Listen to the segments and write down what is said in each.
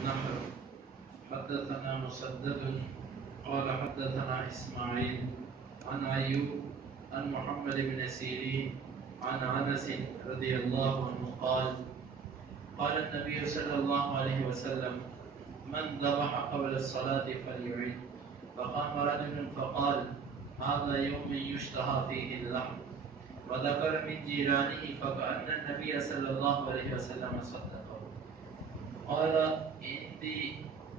النحر حدثنا مسدد قال حدثنا إسماعيل عن أيوب عن محمد بن سيرين عن أنس رضي الله عنه قال قال النبي صلى الله عليه وسلم من ذبح قبل الصلاة فليعيد. فقام رجل فقال هذا يوم يشتهى فيه اللحم، وذكر من جيرانه فكأن النبي صلى الله عليه وسلم صدقه. قال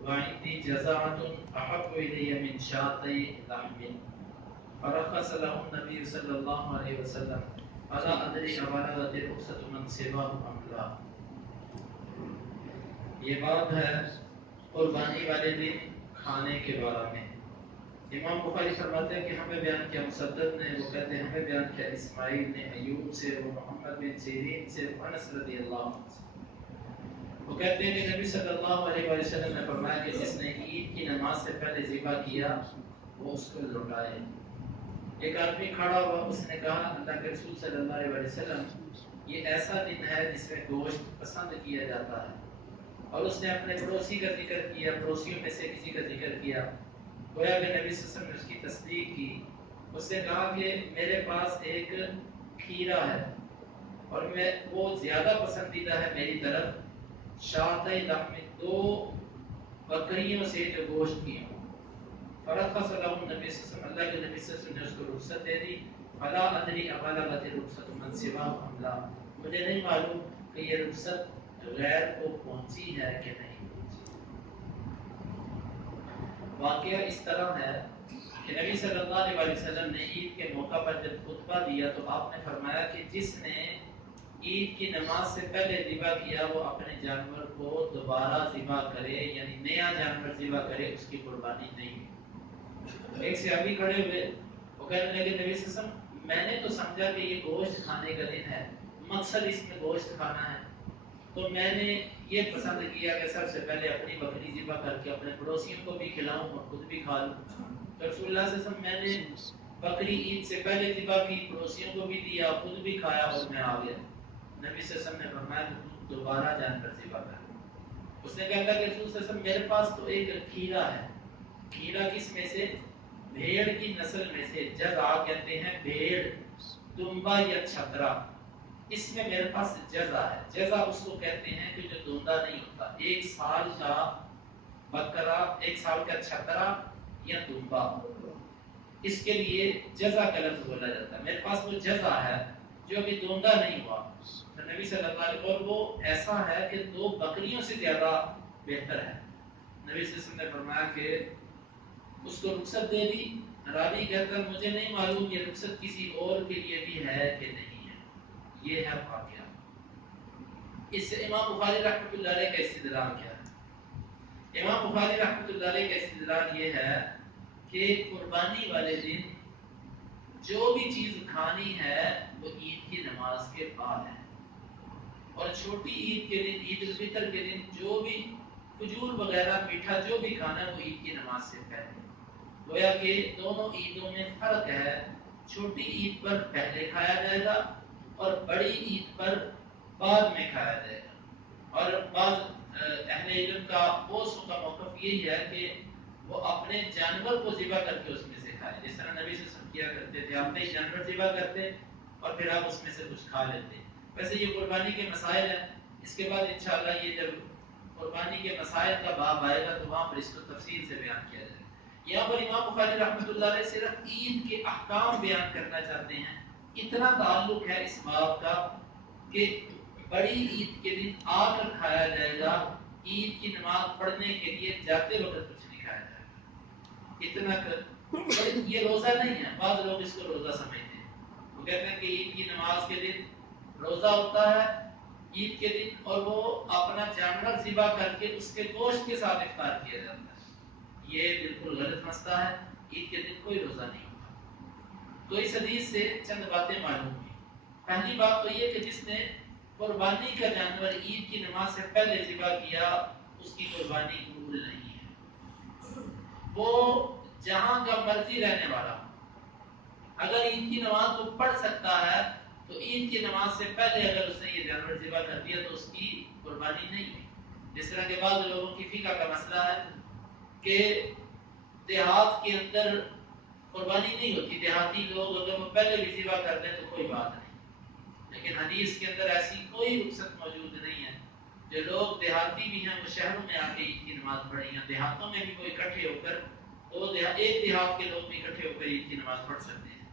وعندي جزعة أحب إلي من شاطي لحم، فرخص له النبي صلى الله عليه وسلم ألا أدري أبلغت رخصة من سواه أم لا. یہ بات ہے قربانی والے دن کھانے کے بارے میں. امام بخاری فرماتے ہیں کہ ہمیں بیان کیا مسدد نے، وہ کہتے ہیں ہمیں بیان کیا اسماعیل نے ایوب سے، وہ محمد بن سیرین سے، انس رضی اللہ عنہ سے. وہ کہتے ہیں کہ نبی صلی اللہ علیہ وسلم نے فرمایا کہ جس نے عید کی نماز سے پہلے ذبح کیا وہ اس کو لوٹائے. ایک آدمی کھڑا ہوا، اس نے کہا اللہ کے رسول صلی اللہ علیہ وسلم یہ ایسا دن ہے جس میں گوشت پسند کیا جاتا ہے، اور اس نے اپنے پڑوسی کا ذکر کیا، پڑوسیوں میں سے کسی کا ذکر کیا. گویا کہ نبی صلی اللہ علیہ وسلم نے اس کی تصدیق کی. اس نے کہا کہ میرے پاس ایک کھیرا ہے اور میں وہ زیادہ پسندیدہ ہے میری طرف شاطئ لحم، 2 بکریوں سے جو گوشت کی ہوں. فرخص له النبی صلی اللہ علیہ وسلم، اللہ کے نبی صلی اللہ علیہ وسلم نے اس کو رخصت دے دی. فلا ادری ابلغت رخصت من سواه ام لا، مجھے نہیں معلوم کہ یہ رخصت غیر کو پہنچی ہے کہ نہیں پہنچی. واقعہ اس طرح ہے کہ نبی صلی اللہ علیہ وسلم نے عید کے موقع پر جب خطبہ دیا تو آپ نے فرمایا کہ جس نے عید کی نماز سے پہلے ذبح کیا وہ اپنے جانور کو دوبارہ ذبح کرے، یعنی نیا جانور ذبح کرے، اس کی قربانی نہیں. ایک صحابی کھڑے ہوئے، وہ کہنے لگے نبی صلی اللہ علیہ وسلم میں نے تو سمجھا کہ یہ گوشت کھانے کا دن ہے، مقصد اس میں گوشت کھانا ہے، تو میں نے یہ پسند کیا کہ سب سے پہلے اپنی بکری ذبح کر کے اپنے پڑوسیوں کو بھی کھلاؤں اور خود بھی کھا لوں. تو رسول اللہ صلی اللہ علیہ وسلم میں نے بکری عید سے پہلے ذبح کی، پڑوسیوں کو بھی دیا، خود بھی کھایا اور میں آ گیا. نبی صلی اللہ علیہ وسلم نے فرمایا کہ تم دوبارہ جانور ذبح کر. اس نے کہا کہ رسول صلی اللہ علیہ وسلم میرے پاس تو ایک کھیرا ہے. کھیرا کس میں سے؟ بھیڑ کی نسل میں سے. جزع کہتے ہیں بھیڑ، دمبا یا چھترا، اس میں میرے پاس جزع ہے. جزع اس کو کہتے ہیں کہ جو دوندا نہیں ہوتا. 1 سال کا بکرا، 1 سال کا چھترا یا دمبا، اس کے لیے جزع کا لفظ بولا جاتا ہے. میرے پاس وہ جزع ہے جو ابھی دوندا نہیں ہوا. تو نبی صلی اللہ علیہ وسلم، اور وہ ایسا ہے کہ 2 بکریوں سے زیادہ بہتر ہے. نبی صلی اللہ علیہ وسلم نے فرمایا کہ اس کو رخصت دے دی. راوی کہتا ہے مجھے نہیں معلوم یہ رخصت کسی اور کے لیے بھی ہے کہ نہیں ہے. یہ ہے واقعہ. اس سے امام بخاری رحمۃ اللہ علیہ کا استدلال کیا ہے؟ امام بخاری رحمۃ اللہ علیہ کا استدلال یہ ہے کہ قربانی والے دن جو بھی چیز کھانی ہے وہ عید کی نماز کے بعد ہے، اور چھوٹی عید کے دن، عید الفطر کے دن جو بھی کھجور وغیرہ میٹھا جو بھی کھانا ہے وہ عید کی نماز سے پہلے. گویا کہ دونوں عیدوں میں فرق ہے. چھوٹی عید پر پہلے کھایا جائے گا اور بڑی عید پر بعد میں کھایا جائے گا. اور بعض اہل علم کا بوسوں کا موقف یہی ہے کہ وہ اپنے جانور کو ذبح کر کے اس میں سے کھائے، جس طرح نبی صلی اللہ علیہ وسلم کیا کرتے تھے. اپنے جانور ذبح کرتے اور پھر آپ اس میں سے کچھ کھا لیتے. ویسے یہ قربانی کے مسائل ہیں. اس کے بعد انشاءاللہ یہ جب قربانی کے مسائل کا باب آئے گا تو وہاں پر اس کو تفصیل سے بیان کیا جائے گا. یہاں پر امام بخاری رحمۃ اللہ علیہ صرف عید کے احکام بیان کرنا چاہتے ہیں. اتنا تعلق ہے اس باب کا کہ بڑی عید کے دن آ کر کھایا جائے گا، عید کی نماز پڑھنے کے لیے جاتے وقت کچھ نہیں کھایا جائے گا. اتنا یہ روزہ نہیں ہے. بعض لوگ اس کو روزہ سمجھتے ہیں. وہ کہتے ہیں کہ عید کی نماز کے دن روزہ ہوتا ہے عید کے دن، اور وہ اپنا جانور ذبح کر کے اس کے گوشت کے ساتھ افطار کیا جاتا ہے. یہ بالکل غلط مسئلہ ہے. عید کے دن کوئی روزہ نہیں ہوتا. تو اس حدیث سے چند باتیں معلوم ہوئی. پہلی بات تو یہ کہ جس نے قربانی کا جانور عید کی نماز سے پہلے ذبح کیا اس کی قربانی قبول نہیں ہے. وہ جہاں کا مرضی رہنے والا ہو، اگر عید کی نماز کو پڑھ سکتا ہے تو عید کی نماز سے پہلے اگر اس نے یہ جانور ذبح کر دیا تو اس کی قربانی نہیں ہوئی. جس طرح کے بعض لوگوں کی فقہ کا مسئلہ ہے کہ دیہات کے اندر قربانی نہیں ہوتی، دیہاتی لوگ اگر وہ پہلے بھی ذبح کر دیں تو کوئی بات نہیں، لیکن حدیث کے اندر ایسی کوئی رخصت موجود نہیں ہے۔ جو لوگ دیہاتی بھی ہیں وہ شہروں میں آ کے عید کی نماز پڑھیں، یا دیہاتوں میں بھی کوئی اکٹھے ہو کر ایک دیہات کے لوگ بھی اکٹھے ہو کر عید کی نماز پڑھ سکتے ہیں۔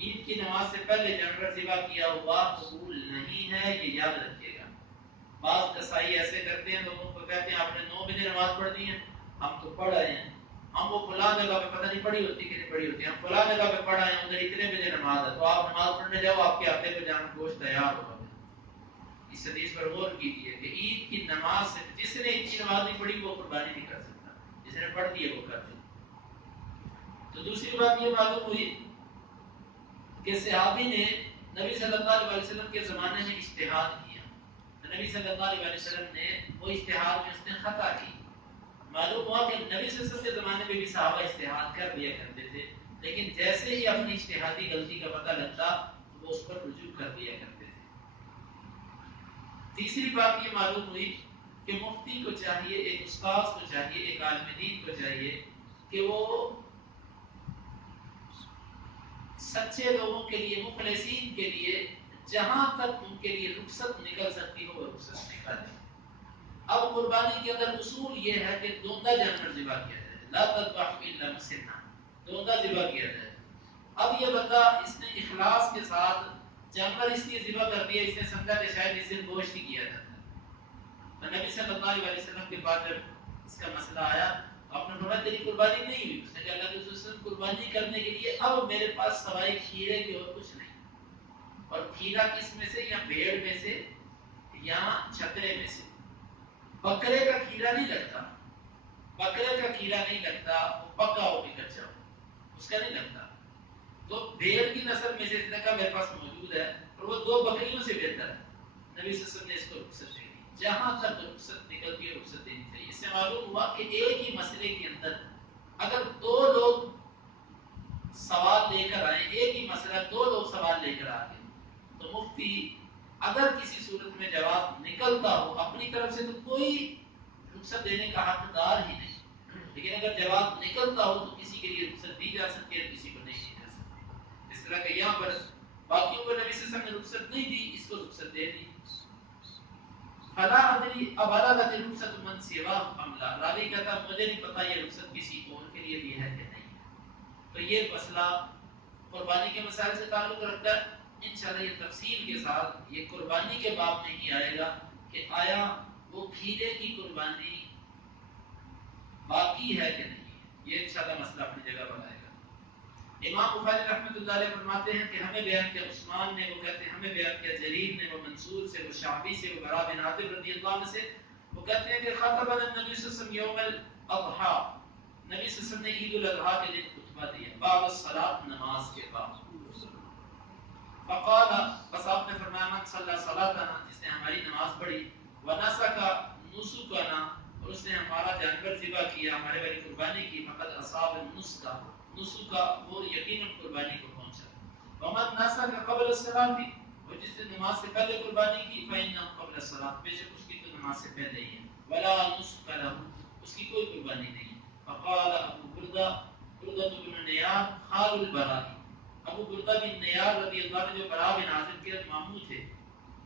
عید کی نماز سے پہلے جانور ذبح کیا ہوا قبول نہیں ہے، یہ یاد رکھیے گا۔ بعض قصائی ایسے کرتے ہیں، لوگوں کو کہتے ہیں آپ نے 9 بجے نماز پڑھ دی ہے، ہم تو پڑھ رہے ہیں، ہم وہ فلاں جگہ پہ پتہ نہیں پڑھی ہوتی کہ نہیں پڑھی ہوتی، ہم فلاں جگہ پہ پڑھ رہے ہیں ادھر اتنے بجے نماز ہے، تو آپ نماز پڑھنے جاؤ، آپ کے ہاتھے پہ جان گوشت تیار ہوگا۔ اس حدیث پر غور کیجیے کہ عید کی نماز سے جس نے عید کی نماز نہیں پڑھی وہ قربانی نہیں کر سکتا، جس نے پڑھ دی ہے وہ کر دے۔ تو دوسری بات یہ معلوم ہوئی کہ صحابی نے نبی صلی اللہ علیہ وسلم کے زمانے میں اجتہاد کیا، تو نبی صلی اللہ علیہ وسلم نے وہ اجتہاد میں اس نے خطا کی۔ معلوم ہوا کہ نبی صلی اللہ علیہ وسلم کے زمانے میں بھی صحابہ اجتہاد کر لیا کرتے تھے، لیکن جیسے ہی اپنی اجتہادی غلطی کا پتہ لگتا وہ اس پر رجوع کر لیا کرتے تھے۔ تیسری بات یہ معلوم ہوئی کہ مفتی کو چاہیے، ایک استاد کو چاہیے، ایک عالم دین کو چاہیے کہ وہ سچے لوگوں کے لیے، مخلصین کے لیے جہاں تک ان کے لیے رخصت نکل سکتی ہو وہ رخصت نکالے۔ اب قربانی کے اندر اصول یہ ہے کہ دوندہ جانور ذبح کیا جائے، لا تذبحوا الا مسنا، دوندہ ذبح کیا جائے۔ اب یہ بندہ اس نے اخلاص کے ساتھ جانور اس لیے ذبح کر دیا، اس نے سمجھا کہ شاید اس دن گوشت ہی کیا جاتا ہے۔ تو نبی صلی اللہ علیہ وسلم کے بعد جب اس کا مسئلہ آیا تو آپ نے فرمایا تیری قربانی نہیں ہوئی، اس نے کہا اللہ کے رسول قربانی کرنے کے لیے اب میرے پاس سوائے کھیرے کے اور کچھ نہیں، اور کھیرا کس میں سے، یا بھیڑ میں سے یا چھترے میں سے۔ بکرے کا کھیرا نہیں لگتا، بکرے کا کھیرا نہیں لگتا، وہ پکا ہو کے کچا ہو، اس کا نہیں لگتا۔ تو بھیڑ کی نسل میں سے اس نے کہا میرے پاس موجود ہے اور وہ 2 بکریوں سے بہتر ہے، نبی صلی اللہ علیہ وسلم نے اس کو رخصت دے دی۔ جہاں تک رخصت نکلتی ہے رخصت دینی چاہیے۔ اس سے معلوم ہوا کہ ایک ہی مسئلے کے اندر اگر 2 لوگ سوال لے کر آئے، ایک ہی مسئلہ 2 لوگ سوال لے کر آ گئے، تو مفتی اگر کسی صورت میں جواب نکلتا ہو اپنی طرف سے تو کوئی رخصت دینے کا حقدار ہی نہیں، لیکن اگر جواب نکلتا ہو تو کسی کے لیے رخصت دی جا سکتی ہے، کسی کو نہیں دی جا سکتی۔ اس طرح کہ یہاں پر باقیوں کو نبی صلی اللہ علیہ وسلم نے رخصت نہیں دی، اس کو رخصت دے دی۔ فلا ادری ابلغت رخصت من سوا ام لا، راوی کہتا مجھے نہیں پتا یہ رخصت کسی اور کے لیے بھی ہے کہ نہیں ہے۔ تو یہ مسئلہ قربانی کے مسائل سے تعلق رکھتا ہے۔ انشاءاللہ یہ تفصیل کے ساتھ یہ قربانی کے باب میں ہی آئے گا کہ آیا وہ کھیرے کی قربانی باقی ہے کہ نہیں ہے، یہ انشاءاللہ مسئلہ اپنی جگہ پر آئے گا۔ امام بخاری رحمۃ اللہ علیہ فرماتے ہیں کہ ہمیں بیان کیا عثمان نے، وہ کہتے ہیں ہمیں بیان کیا جریر نے، وہ منصور سے، وہ شعبی سے، وہ برا بن عاطف رضی اللہ عنہ سے، وہ کہتے ہیں کہ خطبنا النبی صلی اللہ علیہ وسلم یوم الاضحیٰ، نبی صلی اللہ علیہ وسلم نے عید الاضحیٰ کے دن خطبہ دیا، بعد الصلاۃ، نماز کے بعد۔ فقال، بس آپ نے فرمایا من صلی صلاتنا، جس نے ہماری نماز پڑھی، ونسک نسکنا، اور اس نے ہمارا جانور ذبح کیا، ہمارے بارے قربانی کی، فقد اصاب النسک، نسک وہ یقیناً قربانی کو پہنچا۔ ومن نسک قبل الصلاۃ، اور جس نے نماز سے پہلے قربانی کی، فإنه قبل الصلاۃ، بے شک اس کی تو نماز سے پہلے ہی ہے، ولا نسک له، اس کی کوئی قربانی نہیں ہے۔ فقال ابو بردہ، بردہ بن نیار خال البراء، ابو بردہ بن نیار رضی اللہ عنہ جو برا بن عازب کے ماموں تھے،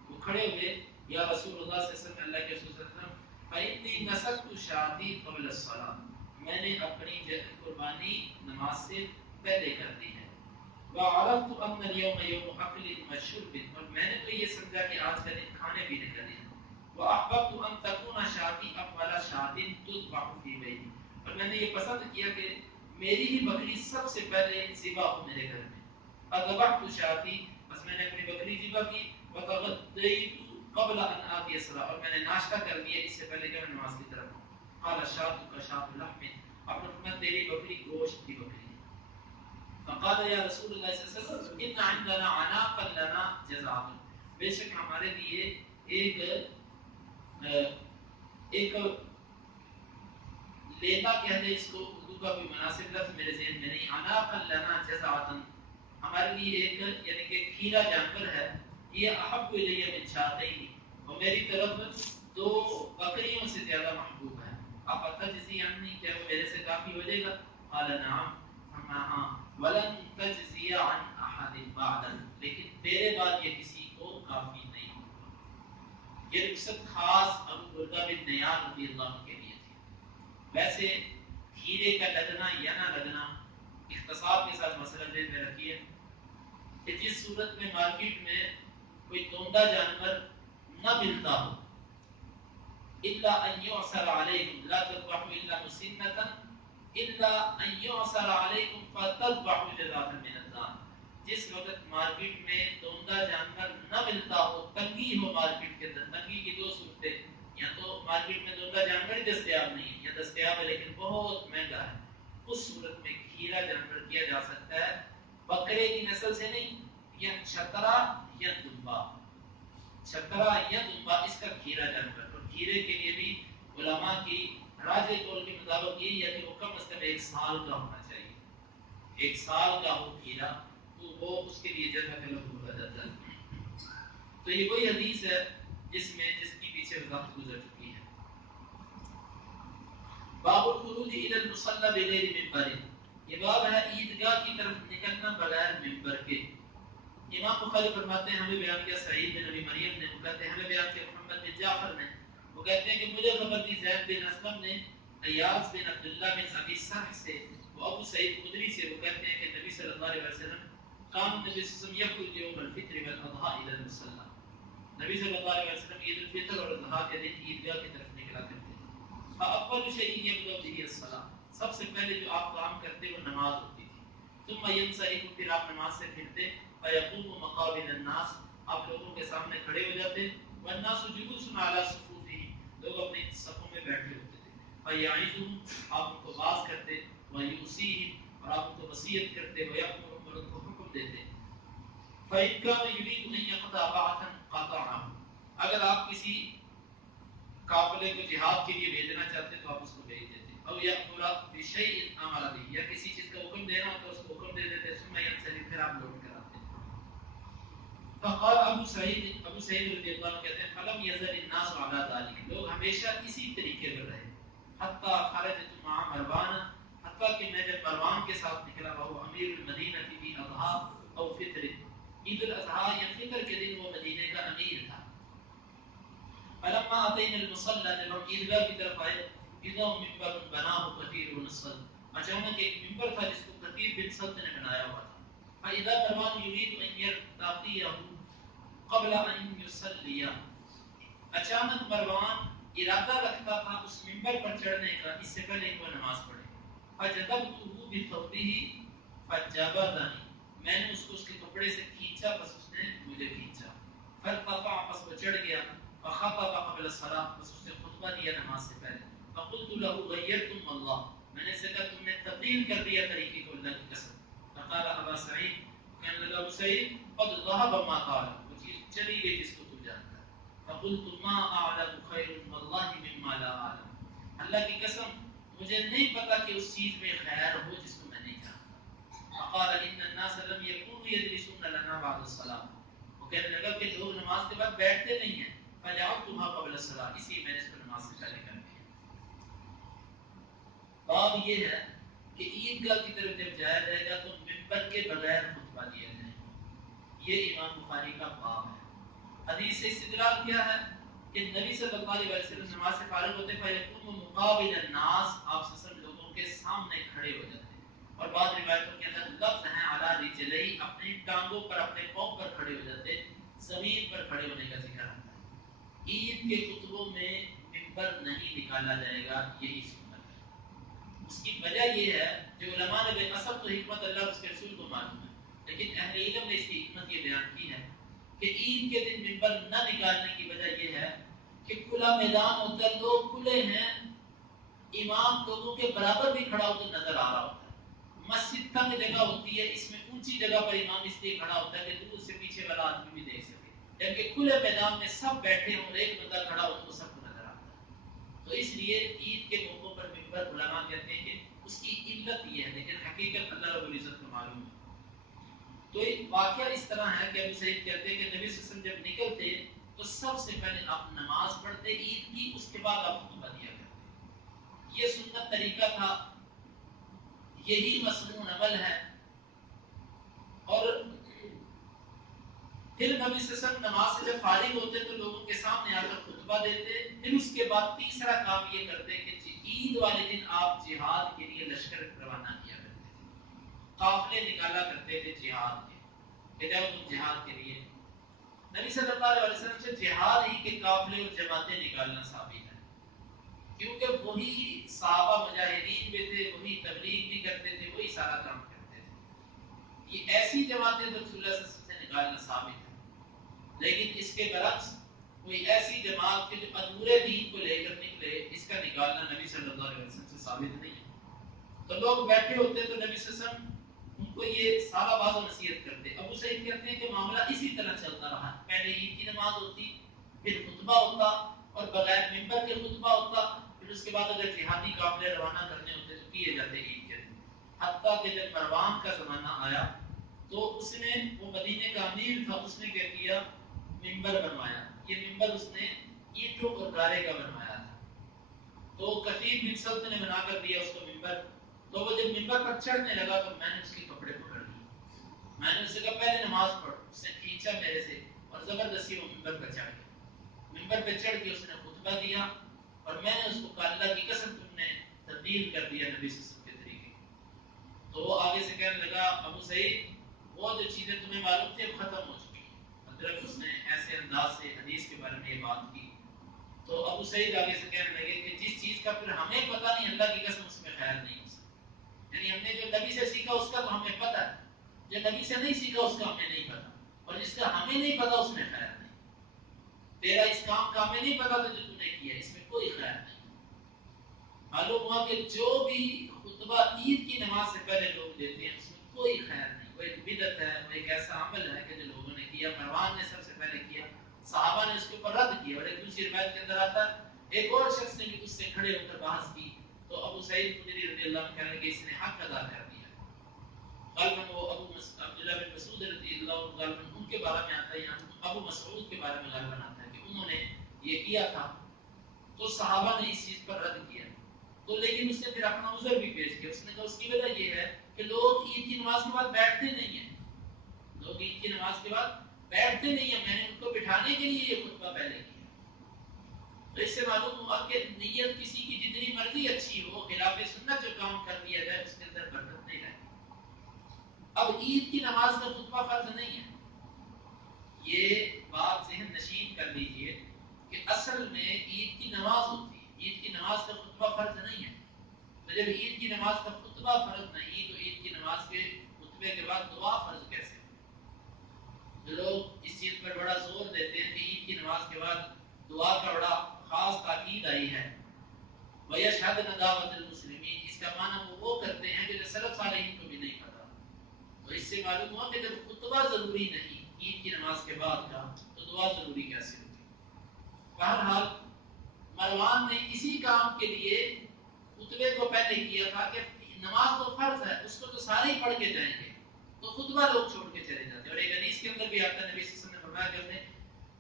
وہ کھڑے ہوئے، یا رسول اللہ صلی اللہ علیہ وسلم، اللہ کے رسول صلی اللہ علیہ وسلم، فإني نسکت شاتی قبل الصلاۃ، میں نے اپنی قربانی نماز سے پہلے کر دی ہے۔ وعرفت ان اليوم يوم اكل وشرب، اور میں نے تو یہ سمجھا کہ آج کا دن کھانے پینے کا دن ہے۔ واحببت ان تكون شاتی اول شاۃ تذبح في بيتي، اور میں نے یہ پسند کیا کہ میری ہی بکری سب سے پہلے ذبح ہو میرے گھر میں۔ فذبحت شاتی، بس میں نے اپنی بکری ذبح کی، وتغديت قبل ان آتی الصلاۃ، اور میں نے ناشتہ کر لیا اس سے پہلے کہ میں نماز کی طرف آؤں۔ قال شاتك شاة لحم، اب نے فرمایا تیری بکری گوشت کی بکری ہے۔ فقال یا رسول اللہ صلی اللہ علیہ وسلم ان عندنا عناقا لنا جزاء، بے شک ہمارے لیے ایک لیتا کہہ دے اس کو، اردو کا بھی مناسب لفظ میرے ذہن میں نہیں، عناقا لنا جزاء، ہمارے لیے ایک یعنی کہ کھیرا جانور ہے، یہ احب الیہ من شاتین، اور میری طرف تو بکریوں سے زیادہ محبوب ہے. آپ تجزی عنی کیا وہ میرے سے کافی ہو جائے گا؟ قال نعم ہاں ولن تجزی عن احد بعد لیکن تیرے بعد یہ کسی کو کافی نہیں ہوگا. یہ رخصت خاص ابو بردہ بن نیار رضی اللہ عنہ کے لیے تھی. ویسے ہیرے کا لگنا یا نہ لگنا اختصار کے ساتھ مسئلہ ذہن میں رکھیے کہ جس صورت میں مارکیٹ میں کوئی دوندہ جانور نہ ملتا ہو الا ان يعثر عليكم لا تذبحوا الا مسنة الا ان يعثر عليكم فتذبحوا جزاء من الدان. جس وقت مارکیٹ میں دوندہ جانور نہ ملتا ہو، تنگی ہو مارکیٹ کے اندر، تنگی کی دو صورتیں، یا تو مارکیٹ میں دوندہ جانور ہی دستیاب نہیں ہے یا دستیاب ہے لیکن بہت مہنگا ہے، اس صورت میں کھیرا جانور کیا جا سکتا ہے. بکرے کی نسل سے نہیں، یا چھترا یا دمبا، چھترا یا دمبا اس کا کھیرا جانور. اور کھیرے کے لیے بھی علماء کی راجح قول کے مطابق یہی ہے کہ وہ کم از کم 1 سال کا ہونا چاہیے. 1 سال کا ہو کھیرا تو وہ اس کے لیے جگہ کا لفظ بولا جاتا ہے. تو یہ وہی حدیث ہے جس کی پیچھے وضاحت گزر چکی ہے. باب الخروج الى المصلى بغیر منبر، یہ باب ہے عیدگاہ کی طرف نکلنا بغیر منبر کے. امام بخاری فرماتے ہیں ہمیں بیان کیا سعید بن ابی مریم نے، وہ کہتے ہیں ہمیں بیان کیا محمد بن جعفر نے، وہ کہتے ہیں کہ مجھے خبر دی زید بن اسلم نے ایاز بن عبداللہ بن ابی سرح سے، وہ ابو سعید خدری سے، وہ کہتے ہیں کہ نبی صلی اللہ علیہ وسلم کان نبی صلی اللہ علیہ وسلم یخرج یوم الفطر والاضحى الى المصلى، نبی صلی اللہ علیہ وسلم عید الفطر اور اضحیٰ کے دن عیدگاہ کی طرف نکلا کرتے تھے. فاول شیء یبدأ به الصلاۃ، سب سے پہلے جو آپ کام کرتے وہ نماز ہوتی تھی. ثم ينصرف، پھر آپ نماز سے پھرتے، فيقوم مقابل الناس، آپ لوگوں کے سامنے کھڑے ہو جاتے، والناس جلوس على صفوفهم، لوگ اپنی صفوں میں بیٹھے ہوتے تھے. فيعظهم، آپ ان کو باز کرتے، ويوصيهم، اور آپ ان کو وصیت کرتے، ويأمرهم، اور ان کو حکم دیتے. فإن كان يريد أن يقطع بعثا قطعه، اگر آپ کسی قافلے کو جہاد کے لیے بھیجنا چاہتے تو آپ اس کو بھیج دیتے. او یأمر بشیء امر به، یا کسی چیز کا حکم دینا ہوتا اس کو حکم دے دیتے. ثم ينصرف، پھر آپ لوٹ کر آتے. فقال ابو سعید رضی اللہ عنہ کہتے ہیں فلم یزل الناس على ذلك، لوگ ہمیشہ اسی طریقے پر رہے. حتی خرجت مع مروان، حتی کہ میں جب مروان کے ساتھ نکلا، وہ امیر المدینہ فی اضحیٰ او فطر، عید الاضحیٰ یا فطر کے دن وہ مدینے کا امیر تھا. فلما اتينا المصلى، جب ہم عیدگاہ کی طرف آئے، اذا منبر بناه كثير بن صلت، اچانک ایک منبر تھا جس کو کثیر بن صلت نے بنایا ہوا تھا. فاذا مروان يريد ان يرتقيه قبل ان يصلي، اچانک مروان ارادہ رکھتا تھا اس منبر پر چڑھنے کا اس سے پہلے وہ نماز پڑھے. فجذبته بثوبه فجبرني، میں نے اس کو اس کے کپڑے سے کھینچا، بس اس نے مجھے کھینچا. فارتفع، پس وہ چڑھ گیا. فخطب قبل الصلاة، بس اس نے خطبہ دیا نماز سے پہلے. فقلت له غیرتم اللہ، میں نے سے کہا تم نے تبدیل کر دیا طریقے کو اللہ کی قسم. فقال ابا سعید، کہنے لگا ابو سعید، قد ذهب ما قال، وہ چیز چلی گئی جس کو تو جانتا ہے. فقلت ما اعلم خیر والله مما لا اعلم، اللہ کی قسم مجھے نہیں پتا کہ اس چیز میں خیر ہو جس کو میں نہیں جانتا. فقال ان الناس لم يكونوا يجلسون لنا بعد الصلاة، وہ کہنے لگا کہ لوگ نماز کے بعد بیٹھتے نہیں ہیں. فجعلتها قبل الصلاة، اسی میں نے اس کو نماز سے پہلے کر دیا. باب یہ ہے کہ عیدگاہ کی طرف جب جایا جائے گا تو منبر کے بغیر خطبہ دیا جائے گا. یہ امام بخاری کا باب ہے. حدیث سے استدلال کیا ہے کہ نبی صلی اللہ علیہ وسلم نماز سے فارغ ہوتے فیقوم مقابل الناس، آپ سب لوگوں کے سامنے کھڑے ہو جاتے. اور بعض روایتوں کے اندر لفظ ہیں علی رجلئی، اپنی ٹانگوں پر اپنے پاؤں پر کھڑے ہو جاتے، زمین پر کھڑے ہونے کا ذکر آتا ہے. عید کے خطبوں میں منبر نہیں نکالا جائے گا، یہی سنت ہے. اس کی وجہ یہ ہے جو علماء نے بے اصل تو حکمت اللہ اس کے رسول کو معلوم ہے، لیکن اہل علم نے اس کی حکمت یہ بیان کی ہے کہ عید کے دن منبر نہ نکالنے کی وجہ یہ ہے کہ کھلا میدان ہوتا ہے، لوگ کھلے ہیں، امام لوگوں کے برابر بھی کھڑا ہوتا نظر آ رہا ہوتا ہے. مسجد تنگ جگہ ہوتی ہے، اس میں اونچی جگہ پر امام اس لیے کھڑا ہوتا ہے کہ دور سے پیچھے والا آدمی بھی دیکھ سکے، جبکہ کھلے میدان میں سب بیٹھے ہوں اور ایک بندہ کھڑا ہو تو سب کو نظر آتا ہے. تو اس لیے عید کے موقعوں پر منبر علماء کہتے ہیں کہ اس کی علت یہ ہے، لیکن حقیقت اللہ رب العزت کو معلوم ہے. تو ایک واقعہ اس طرح ہے کہ ابو سعید کہتے ہیں کہ نبی صلی اللہ علیہ وسلم جب نکلتے تو سب سے پہلے آپ نماز پڑھتے عید کی، اس کے بعد آپ خطبہ دیا کرتے. یہ سنت طریقہ تھا، یہی مسنون عمل ہے. اور پھر نبی صلی اللہ علیہ وسلم نماز سے جب فارغ ہوتے تو لوگوں کے سامنے آ کر خطبہ دیتے. پھر اس کے بعد تیسرا کام یہ کرتے کہ عید والے دن آپ جہاد کے لیے لشکر روانہ کیا کرتے تھے، قافلے نکالا کرتے تھے جہاد کے، کہ جب تم جہاد کے لیے. نبی صلی اللہ علیہ وسلم سے جہاد ہی کے قافلے اور جماعتیں نکالنا ثابت ہے، کیونکہ وہی صحابہ مجاہدین بھی تھے، وہی تبلیغ بھی کرتے تھے، وہی سارا کام کرتے تھے. یہ ایسی جماعتیں تو رسول اللہ صلی اللہ علیہ وسلم سے نکالنا ثابت ہے. لیکن اس کے برعکس کوئی ایسی جماعت کے جو ادھورے دین کو لے کر نکلے، اس کا نکالنا نبی صلی اللہ علیہ وسلم سے ثابت نہیں ہے. تو لوگ بیٹھے ہوتے تو نبی صلی اللہ علیہ وسلم ان کو یہ سارا باز و نصیحت کرتے. ابو سعید کہتے ہیں کہ معاملہ اسی طرح چلتا رہا. پہلے عید کی نماز ہوتی، پھر خطبہ ہوتا اور بغیر ممبر کے خطبہ ہوتا. پھر اس کے بعد اگر جہادی قافلے روانہ کرنے ہوتے تو کیے جاتے عید کے دن. حتیٰ کہ جب مروان کا زمانہ آیا تو اس نے، وہ مدینے کا امیر تھا، اس نے کیا کیا، ممبر بنوایا. یہ ممبر اس نے اینٹوں اور گارے کا بنوایا تھا. تو کتیب بن سلط نے بنا کر دیا اس کو ممبر. تو وہ جب ممبر پر چڑھنے لگا تو میں نے اس کے کپڑے پکڑ لیے. میں نے اس سے کہا پہلے نماز پڑھ. اس نے کھینچا میرے سے اور زبردستی وہ ممبر پر چڑھ گیا. ممبر پہ چڑھ کے اس نے خطبہ دیا اور میں نے اس کو کہا اللہ کی قسم تم نے تبدیل کر دیا نبی صلی اللہ علیہ وسلم کے طریقے. تو وہ آگے سے کہنے لگا ابو سعید وہ جو چیزیں تمہیں معلوم تھی اب ختم ہو چکی. مطلب اس نے ایسے انداز سے حدیث کے بارے میں یہ بات کی. تو ابو سعید آگے سے کہنے لگے کہ جس چیز کا پھر ہمیں پتہ نہیں، اللہ کی قسم اس میں خیر نہیں ہو سکتا. یعنی ہم نے جو نبی سے سیکھا اس کا تو ہمیں پتہ ہے، جو نبی سے نہیں سیکھا اس کا ہمیں نہیں پتہ، اور جس کا ہمیں نہیں پتہ اس میں خیر نہیں. تیرا اس کام کا ہمیں نہیں پتہ تو جو تم نے کیا اس میں کوئی خیر نہیں. معلوم ہوا کہ جو بھی خطبہ عید کی نماز سے پہلے لوگ دیتے ہیں اس میں کوئی خیر نہیں. وہ ایک بدعت ہے، وہ ایک ایسا عمل ہے کہ جو لوگوں نے کیا. مروان نے سب سے پہلے کیا، صحابہ نے اس کے اوپر رد کیا. اور ایک دوسری روایت کے اندر آتا ہے ایک اور شخص نے بھی اس سے کھڑے ہو کر بحث کی تو ابو سعید خدری رضی اللہ عنہ کہنے کہ اس نے حق ادا کر دیا. غالباً وہ عبداللہ بن مسعود رضی اللہ عنہ غالباً ان کے بارے میں آتا ہے، یا ابو مسعود کے بارے میں غالباً آتا ہے کہ انہوں نے یہ کیا تھا. تو صحابہ نے اس چیز پر رد کیا. تو لیکن اس نے پھر اپنا عذر بھی پیش کیا. اس نے کہا اس کی وجہ یہ ہے کہ لوگ عید کی نماز کے بعد بیٹھتے نہیں ہیں. لوگ عید کی نماز کے بعد بیٹھتے نہیں ہیں. میں نے ان کو بٹھانے کے لیے یہ خطبہ پہلے کیا. تو اس سے معلوم ہوا کہ نیت کسی کی جتنی مرضی اچھی ہو، خلاف سنت جو کام کر دیا جائے اس کے اندر برکت نہیں رہتی. اب عید کی نماز کا خطبہ فرض نہیں ہے، یہ بات ذہن نشین کر لیجئے کہ اصل میں عید کی نماز ہوتی ہے. عید کی نماز کا خطبہ فرض نہیں ہے. تو جب عید کی نماز کا خطبہ فرض نہیں تو عید کی نماز کے خطبے کے بعد دعا فرض کیسے؟ جو لوگ اس چیز پر بڑا زور دیتے ہیں کہ عید کی نماز کے بعد دعا کا بڑا خاص تاکید آئی ہے، وَيَشْهَدْنَ دَعْوَةَ الْمُسْلِمِينَ، اس کا معنی وہ کرتے ہیں کہ جو سلف صالحین کو بھی نہیں پتا. تو اس سے معلوم ہوا کہ جب خطبہ ضروری نہیں عید کی نماز کے بعد کا تو دعا ضروری کیسے ہوگی؟ بہرحال مروان نے اسی کام کے لیے خطبے کو پہلے کیا تھا کہ نماز تو فرض ہے، اس کو تو سارے ہی پڑھ کے جائیں گے، تو خطبہ لوگ چھوڑ کے چلے جاتے. اور ایک حدیث کے اندر بھی آتا ہے نبی صلی اللہ علیہ وسلم نے فرمایا کہ ہم نے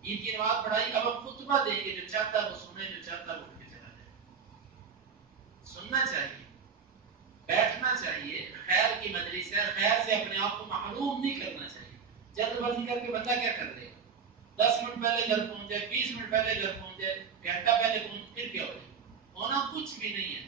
عید کی نماز پڑھائی، اب ہم خطبہ دیں گے، جو چاہتا وہ سنے، جو چاہتا وہ اٹھ کے چلا جائے. سننا چاہیے، بیٹھنا چاہیے. خیر کی مجلس ہے، خیر سے اپنے آپ کو محروم نہیں کرنا چاہیے. جلد بازی کر کے بندہ کیا کر لے گا؟ 10 منٹ پہلے گھر پہنچ جائے، 20 منٹ پہلے گھر پہنچ جائے، گھنٹہ پہلے پہنچ، پھر کیا ہو جائے؟ ہونا کچھ بھی نہیں ہے.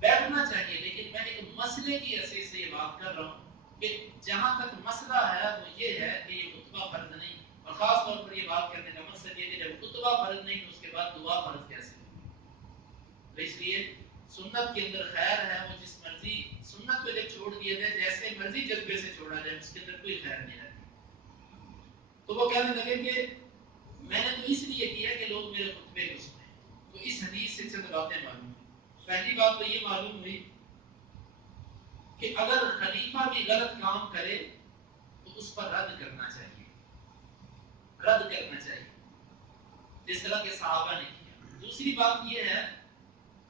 بیٹھنا چاہیے. لیکن میں ایک مسئلے کی حیثیت سے یہ بات کر رہا ہوں کہ جہاں تک مسئلہ ہے وہ یہ ہے کہ یہ خطبہ فرض نہیں. اور خاص طور پر یہ بات کرنے کا مقصد یہ کہ جب خطبہ فرض نہیں تو اس کے بعد دعا فرض کیسے ہوگی؟ تو اس لیے سنت کے اندر خیر ہے، وہ جس مرضی سنت کو جب چھوڑ دیا جائے، جیسے مرضی جذبے سے چھوڑا جائے، اس کے اندر کوئی خیر نہیں رہتی. تو وہ کہنے لگے کہ میں نے تو اس لیے کیا کہ لوگ میرے خطبے کو سنیں. تو اس حدیث سے چند باتیں معلوم ہیں. پہلی بات تو یہ معلوم ہوئی کہ اگر خلیفہ بھی غلط کام کرے تو اس پر رد کرنا چاہیے، رد کرنا چاہیے جس طرح کے صحابہ نے کیا. دوسری بات یہ ہے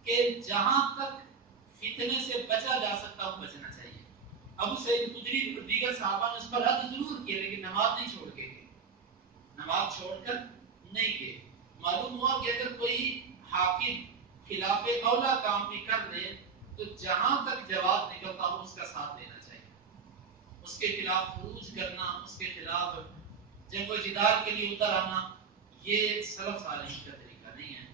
کہ جہاں تک فتنے سے بچا جا سکتا ہو بچنا چاہیے. ابو سعید خدری اور دیگر صحابہ نے اس پر رد ضرور کیا لیکن نماز نہیں چھوڑ کے گئے. نماز چھوڑ کر نہیں گئے. معلوم ہوا کہ اگر کوئی حاکم خلاف اولا کام بھی کر لے تو جہاں تک جواب نکلتا ہو اس کا ساتھ دینا چاہیے. اس کے خلاف خروج کرنا، اس کے خلاف جنگ و جدال کے لیے اتر آنا، یہ سلف صالحین کا طریقہ نہیں ہے.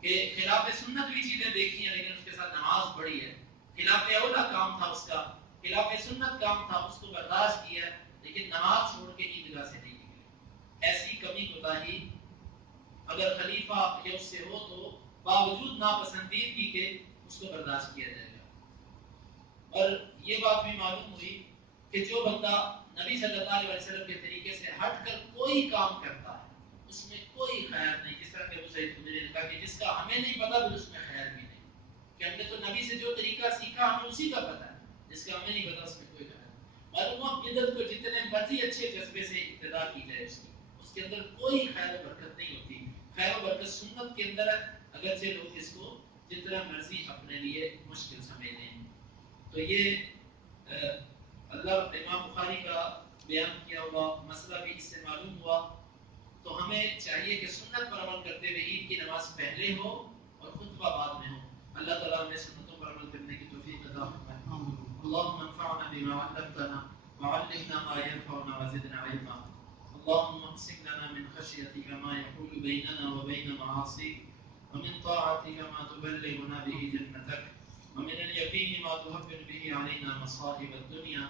کہ خلاف سنت بھی چیزیں دیکھی ہیں لیکن اس کے ساتھ نماز پڑھی ہے، خلاف اولا کام تھا اس کا، خلاف سنت کام تھا، اس کو برداشت کیا لیکن نماز چھوڑ کے عیدگاہ سے نہیں نکلے. ایسی کمی کوتاہی اگر خلیفہ یا اس سے ہو تو باوجود ناپسندیدگی کے اس کو برداشت کیا جائے گا. اور یہ بات بھی معلوم ہوئی کہ جو بندہ نبی صلی اللہ علیہ وسلم کے طریقے سے ہٹ کر کوئی کام کرتا ہے اس میں کوئی خیر نہیں. جس طرح کہ ابو سعید خدری نے کہا کہ جس کا ہمیں نہیں پتا پھر اس میں خیر بھی نہیں، کہ ہم نے تو نبی سے جو طریقہ سیکھا ہمیں اسی کا پتا ہے، جس کا ہمیں نہیں پتا اس میں کوئی خیر نہیں. معلوم ہوا بدعت کو جتنے مرضی اچھے جذبے سے ابتدا کی جائے اس کے اندر کوئی خیر و برکت نہیں ہوتی. خیر و برکت سنت کے اندر ہے، اگرچہ لوگ اس کو جتنا مرضی اپنے لیے مشکل سمجھ لیں. تو یہ اللہ امام بخاری کا بیان کیا ہوا مسئلہ بھی اس سے معلوم ہوا. تو ہمیں چاہیے کہ سنت پر عمل کرتے ہوئے عید کی نماز پہلے ہو اور خطبہ بعد میں ہو. اللہ تعالیٰ ہمیں سنتوں پر عمل کرنے کی توفیق عطا فرمائے. اللهم انفعنا بما علمتنا وعلمنا ما ينفعنا وزدنا علما. اللهم اقسم لنا من خشيتك ما يحول بيننا وبين معاصيك ومن طاعتك ما تبلغنا به جنتك ومن اليقين ما تهون به علينا مصائب الدنيا.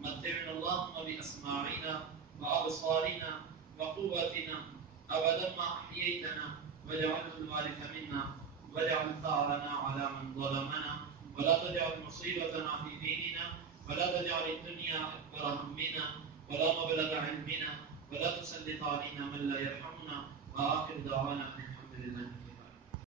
متعنا اللهم بأسماعنا وأبصارنا وقوتنا أبدا ما أحييتنا واجعله الوارث منا واجعل ثارنا على من ظلمنا ولا تجعل مصيبتنا في ديننا ولا تجعل الدنيا أكبر همنا ولا مبلغ علمنا ولا تسلط علينا من لا يرحمنا. وآخر دعوانا الحمد لله.